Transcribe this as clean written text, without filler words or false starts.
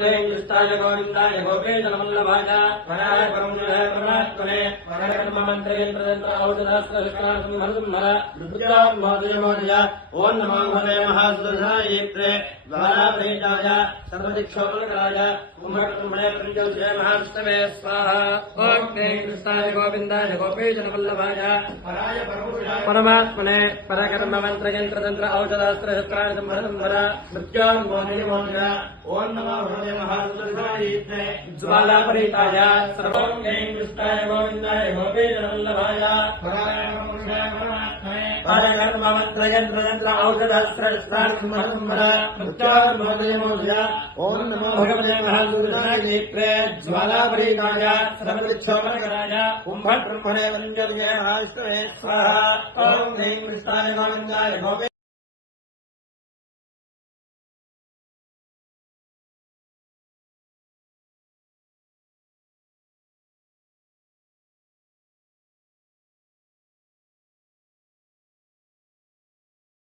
ह्रीं कृष्णाय गोविन्दाय गोपेशनवल्लभाय वराय परमजुले परमात्मने वरकर्ममन्त्रेन्द्रयन्त्र औषधास्त्रशस्त्रासंहर महोदय ओं नमो भगवते महासुदर्शनायित्रे द्वारापरीताय सर्वदिक्षोपलकराय कुम्भकर्मणे प्रञ्जोषे महास्तवे स्वाहा ओं ह्रीं कृष्णाय गोविन्दाय गोपेशनवल्लभाय वराय परमात्मने परकर्ममन्त्रयन्त्रतन्त्र औषधास्त्रशस्त्रासंहर मृत्योन्मोहिनिमोदय ओं नमो भगवते महासुदर्शनायित्रे ज्वालापरीताय सर्वं ह्रीं कृष्णाय गोविन्दाय गोपेशनवल्लभाय वराय परमात्मने परकर्ममन्त्रयन्त्रतन्त्र औषधास्त्रशस्त्रासंहर मृत्योन्मोहिनिमोदय ओं नमो भगवते महासुदर्शनायित्रे ज्वालापरीताय सर्वदिक्षोपलकराय कुम्भकर्मणे प्रञ्जोषे महास्तवे स्वाहा ओं ह्रीं कृष्णाय गोविन्दाय गोपेशनवल्लभाय